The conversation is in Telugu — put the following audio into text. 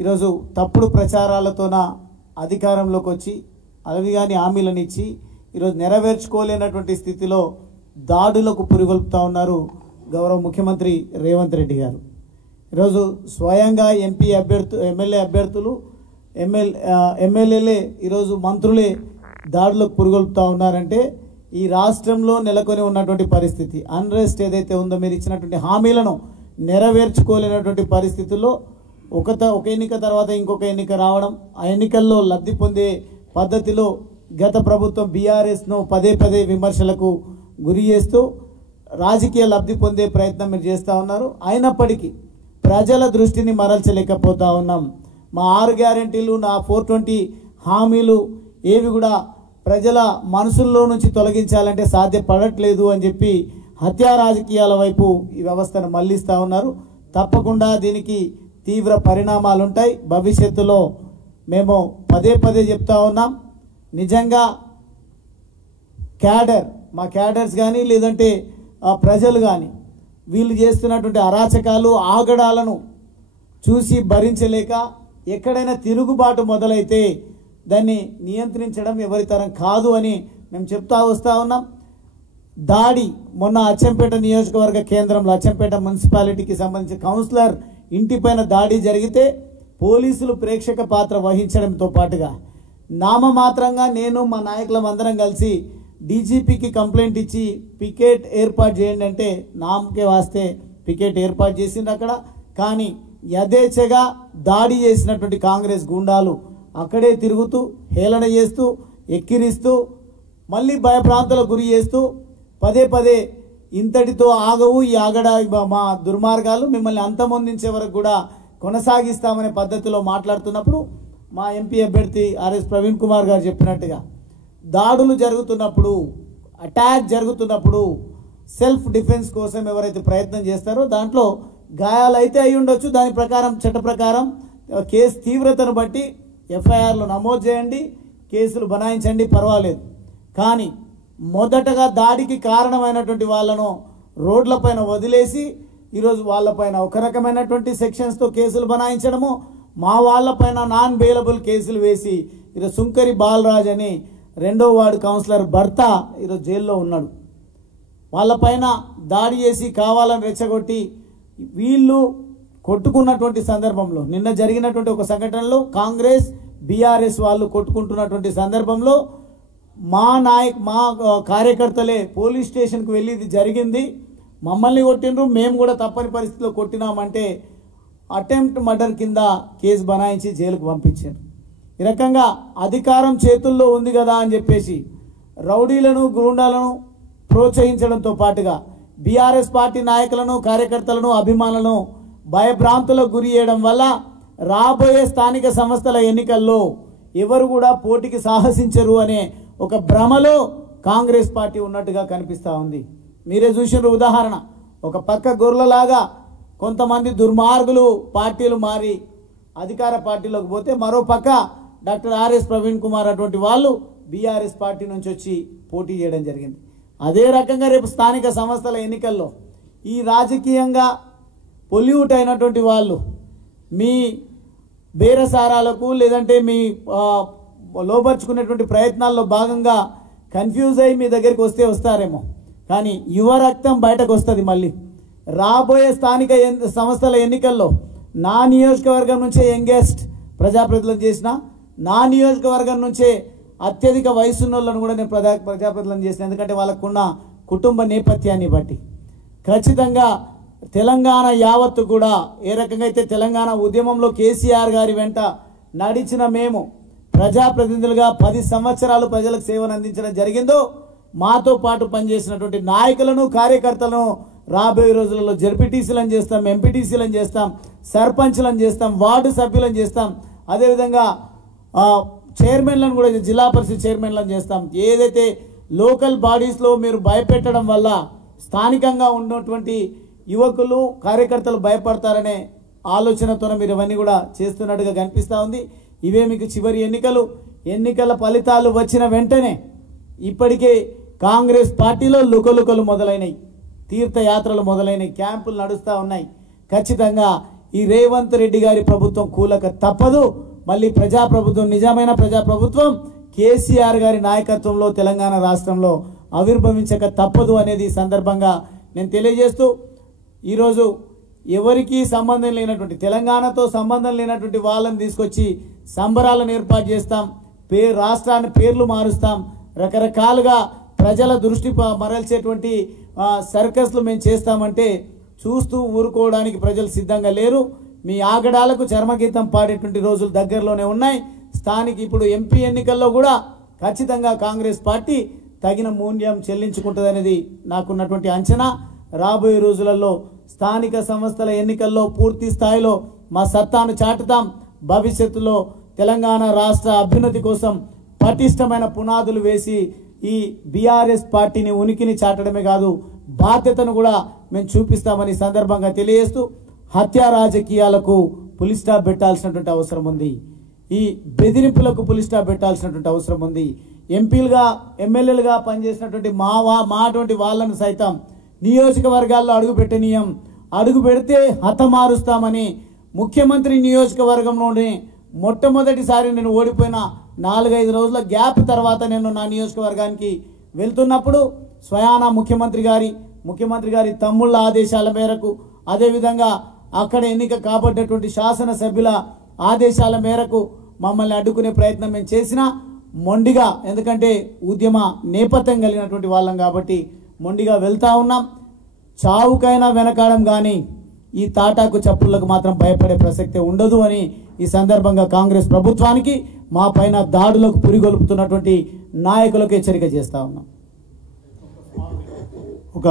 ఈరోజు తప్పుడు ప్రచారాలతోన అధికారంలోకి వచ్చి అవి కానీ హామీలను ఇచ్చి ఈరోజు నెరవేర్చుకోలేనటువంటి స్థితిలో దాడులకు పురిగొల్పుతా ఉన్నారు గౌరవ ముఖ్యమంత్రి రేవంత్ రెడ్డి గారు. ఈరోజు స్వయంగా ఎమ్మెల్యే అభ్యర్థులు ఎమ్మెల్యేలే ఈరోజు మంత్రులే దాడులకు పురిగొల్పుతా ఉన్నారంటే ఈ రాష్ట్రంలో నెలకొని ఉన్నటువంటి పరిస్థితి అన్రెస్ట్ ఏదైతే ఉందో, మీరు ఇచ్చినటువంటి హామీలను నెరవేర్చుకోలేనటువంటి పరిస్థితుల్లో ఒక ఎన్నిక తర్వాత ఇంకొక ఎన్నిక రావడం, ఆ ఎన్నికల్లో లబ్ధి పొందే పద్ధతిలో గత ప్రభుత్వం బీఆర్ఎస్ను పదే పదే విమర్శలకు గురి చేస్తూ రాజకీయ లబ్ధి పొందే ప్రయత్నం మీరు చేస్తూ ఉన్నారు. అయినప్పటికీ ప్రజల దృష్టిని మరల్చలేకపోతా ఉన్నాం. మా 6 గ్యారెంటీలు, నా 420 హామీలు ఏవి కూడా ప్రజల మనసుల్లో నుంచి తొలగించాలంటే సాధ్యపడట్లేదు అని చెప్పి హత్యా రాజకీయాల వైపు ఈ వ్యవస్థను మళ్లిస్తూ ఉన్నారు. తప్పకుండా దీనికి తీవ్ర పరిణామాలు ఉంటాయి. భవిష్యత్తులో మేము పదే పదే చెప్తా ఉన్నాం, నిజంగా మా క్యాడర్స్ కానీ లేదంటే ప్రజలు కానీ వీళ్ళు చేస్తున్నటువంటి అరాచకాలు ఆగడాలను చూసి భరించలేక ఎక్కడైనా తిరుగుబాటు మొదలైతే దాన్ని నియంత్రించడం ఎవరి తరం కాదు అని మేము చెప్తా వస్తూ ఉన్నాం. దాడి మొన్న అచ్చంపేట నియోజకవర్గ కేంద్రంలో అచ్చంపేట మున్సిపాలిటీకి సంబంధించిన కౌన్సిలర్ ఇంటిపైన దాడి జరిగితే పోలీసులు ప్రేక్షక పాత్ర వహించడంతో పాటుగా నామమాత్రంగా నేను మా నాయకులం అందరం కలిసి డీజీపీకి కంప్లైంట్ ఇచ్చి పికెట్ ఏర్పాటు చేయండి అంటే నామకే వాస్తే పికెట్ ఏర్పాటు చేసింది అక్కడ. కానీ యథేచ్ఛగా దాడి చేసినటువంటి కాంగ్రెస్ గుండాలు అక్కడే తిరుగుతూ హేళన చేస్తూ ఎక్కిరిస్తూ మళ్ళీ భయప్రాంతాలకు గురి చేస్తూ పదే పదే ఇంతటితో ఆగవు ఈ ఆగడా మా దుర్మార్గాలు, మిమ్మల్ని అంతమొందించే వరకు కూడా కొనసాగిస్తామనే పద్ధతిలో మాట్లాడుతున్నప్పుడు మా ఎంపీ అభ్యర్థి ఆర్ఎస్ ప్రవీణ్ కుమార్ గారు చెప్పినట్టుగా దాడులు జరుగుతున్నప్పుడు, అటాక్ జరుగుతున్నప్పుడు సెల్ఫ్ డిఫెన్స్ కోసం ఎవరైతే ప్రయత్నం చేస్తారో దాంట్లో గాయాలైతే అయి ఉండొచ్చు. దాని ప్రకారం చట్ట ప్రకారం కేసు తీవ్రతను బట్టి ఎఫ్ఐఆర్లు నమోదు చేయండి, కేసులు బనాయించండి, పర్వాలేదు. కానీ మొదటగా దాడికి కారణమైనటువంటి వాళ్ళను రోడ్లపైన వదిలేసి ఈరోజు వాళ్ళపైన ఒక రకమైనటువంటి సెక్షన్స్తో కేసులు బనాయించడము, మా వాళ్ళపైన నాన్ బెయిలబుల్ కేసులు వేసి ఈరోజు సుంకరి బాలరాజ్ అని 2వ వార్డు కౌన్సిలర్ భర్త ఈరోజు జైల్లో ఉన్నాడు. వాళ్ళపైన దాడి చేసి కావాలని రెచ్చగొట్టి వీళ్ళు కొట్టుకున్నటువంటి సందర్భంలో, నిన్న జరిగినటువంటి ఒక సంఘటనలో కాంగ్రెస్ బీఆర్ఎస్ వాళ్ళు కొట్టుకుంటున్నటువంటి సందర్భంలో మా కార్యకర్తలే పోలీస్ స్టేషన్కి వెళ్ళి ఇది జరిగింది, మమ్మల్ని కొట్టిండ్రు, మేము కూడా తప్పని పరిస్థితిలో కొట్టినామంటే అటెంప్ట్ మర్డర్ కింద కేసు బనాయించి జైలుకు పంపించారు. ఈ రకంగా అధికారం చేతుల్లో ఉంది కదా అని చెప్పేసి రౌడీలను గూండాలను ప్రోత్సహించడంతో పాటుగా బీఆర్ఎస్ పార్టీ నాయకులను కార్యకర్తలను అభిమానులను భయభ్రాంతులకు గురి చేయడం వల్ల రాబోయే స్థానిక సంస్థల ఎన్నికల్లో ఎవరు కూడా పోటీకి సాహసించరు అనే ఒక భ్రమలో కాంగ్రెస్ పార్టీ ఉన్నట్టుగా కనిపిస్తూ ఉంది. మీరే చూసిన ఉదాహరణ, ఒక పక్క గొర్రెలాగా కొంతమంది దుర్మార్గులు పార్టీలు మారి అధికార పార్టీలోకి పోతే మరో పక్క డాక్టర్ ఆర్ఎస్ ప్రవీణ్ కుమార్ అటువంటి వాళ్ళు బీఆర్ఎస్ పార్టీ నుంచి వచ్చి పోటీ చేయడం జరిగింది. అదే రకంగా రేపు స్థానిక సంస్థల ఎన్నికల్లో ఈ రాజకీయంగా పొల్యూట్ అయినటువంటి వాళ్ళు మీ బేరసారాలకు లేదంటే మీ లోపరుచుకునేటువంటి ప్రయత్నాల్లో భాగంగా కన్ఫ్యూజ్ అయ్యి మీ దగ్గరికి వస్తారేమో, కానీ యువ రక్తం బయటకు వస్తుంది. మళ్ళీ రాబోయే స్థానిక సంస్థల ఎన్నికల్లో నా నియోజకవర్గం నుంచే యంగెస్ట్ ప్రజాప్రతినిధులను చేసిన, నా నియోజకవర్గం నుంచే అత్యధిక వయసున్న వాళ్ళను కూడా నేను ప్రజాప్రతినిధులను చేసిన, ఎందుకంటే వాళ్ళకున్న కుటుంబ నేపథ్యాన్ని బట్టి. ఖచ్చితంగా తెలంగాణ యావత్తు కూడా ఏ రకంగా అయితే తెలంగాణ ఉద్యమంలో కేసీఆర్ గారి వెంట నడిచిన మేము ప్రజాప్రతినిధులుగా 10 సంవత్సరాలు ప్రజలకు సేవను అందించడం జరిగిందో, మాతో పాటు పనిచేసినటువంటి నాయకులను కార్యకర్తలను రాబోయే రోజులలో జెడ్పీటీసీలను చేస్తాం, ఎంపీటీసీలను చేస్తాం, సర్పంచ్లను చేస్తాం, వార్డు సభ్యులను చేస్తాం, అదేవిధంగా చైర్మన్లను కూడా జిల్లా పరిషత్ చైర్మన్లను చేస్తాం. ఏదైతే లోకల్ బాడీస్లో మీరు భయపెట్టడం వల్ల స్థానికంగా ఉన్నటువంటి యువకులు కార్యకర్తలు భయపడతారనే ఆలోచనతో మీరు ఇవన్నీ కూడా చేస్తున్నట్టుగా కనిపిస్తూ ఉంది. ఇవే మీకు చివరి ఎన్నికలు. ఎన్నికల ఫలితాలు వచ్చిన వెంటనే ఇప్పటికే కాంగ్రెస్ పార్టీలో లుకలుకలు మొదలైనవి, తీర్థయాత్రలు మొదలైనవి, క్యాంపులు నడుస్తూ ఉన్నాయి. ఖచ్చితంగా ఈ రేవంత్ రెడ్డి గారి ప్రభుత్వం కూలక తప్పదు. మళ్ళీ ప్రజాప్రభుత్వం, నిజమైన ప్రజాప్రభుత్వం కేసీఆర్ గారి నాయకత్వంలో తెలంగాణ రాష్ట్రంలో ఆవిర్భవించక తప్పదు అనేది ఈ సందర్భంగా నేను తెలియజేస్తూ, ఈరోజు ఎవరికీ సంబంధం లేనటువంటి, తెలంగాణతో సంబంధం లేనటువంటి వాళ్ళని తీసుకొచ్చి సంబరాలను ఏర్పాటు చేస్తాం, రాష్ట్రాన్ని పేర్లు మారుస్తాం, రకరకాలుగా ప్రజల దృష్టి మరల్చేటువంటి సర్కస్లు మేము చేస్తామంటే చూస్తూ ఊరుకోవడానికి ప్రజలు సిద్ధంగా లేరు. మీ ఆగడాలకు చర్మగీతం పాడేటువంటి రోజులు దగ్గరలోనే ఉన్నాయి. స్థానిక ఇప్పుడు ఎంపీ ఎన్నికల్లో కూడా ఖచ్చితంగా కాంగ్రెస్ పార్టీ తగిన మూల్యం చెల్లించుకుంటుందనేది నాకున్నటువంటి అంచనా. రాబోయే రోజులలో స్థానిక సంస్థల ఎన్నికల్లో పూర్తి స్థాయిలో మా సత్తాను చాటుతాం. భవిష్యత్తులో తెలంగాణ రాష్ట్ర అభ్యున్నతి కోసం పటిష్టమైన పునాదులు వేసి ఈ బీఆర్ఎస్ పార్టీని ఉనికిని చాటడమే కాదు, బాధ్యతను కూడా మేము చూపిస్తామని సందర్భంగా తెలియజేస్తూ, హత్యా రాజకీయాలకు పులి స్టాప్ పెట్టాల్సినటువంటి అవసరం ఉంది. ఈ బెదిరింపులకు పులి స్టాప్ పెట్టాల్సినటువంటి అవసరం ఉంది. ఎంపీలుగా ఎమ్మెల్యేలుగా పనిచేసినటువంటి మా అటువంటి వాళ్ళను సైతం నియోజకవర్గాల్లో అడుగు పెట్టనీయం, అడుగు పెడితే హతమారుస్తామని ముఖ్యమంత్రి నియోజకవర్గంలోనే మొట్టమొదటిసారి నేను ఓడిపోయిన 4-5 రోజుల గ్యాప్ తర్వాత నేను నా నియోజకవర్గానికి వెళ్తున్నప్పుడు స్వయానా ముఖ్యమంత్రి గారి తమ్ముళ్ళ ఆదేశాల మేరకు, అదేవిధంగా అక్కడ ఎన్నిక కాబట్టినటువంటి శాసనసభ్యుల ఆదేశాల మేరకు మమ్మల్ని అడ్డుకునే ప్రయత్నం మేము చేసినా మొండిగా, ఎందుకంటే ఉద్యమ నేపథ్యం కలిగినటువంటి వాళ్ళం కాబట్టి మొండిగా వెళ్తా ఉన్నాం. చావుకైనా వెనకాడం కానీ ఈ తాటాకు చప్పుళ్లకు మాత్రం భయపడే ప్రసక్తే ఉండదు అని ఈ సందర్భంగా కాంగ్రెస్ ప్రభుత్వానికి, మా పైన దాడులకు పురిగొల్పుతున్నటువంటి నాయకులకు హెచ్చరిక చేస్తా ఉన్నాం. ఒక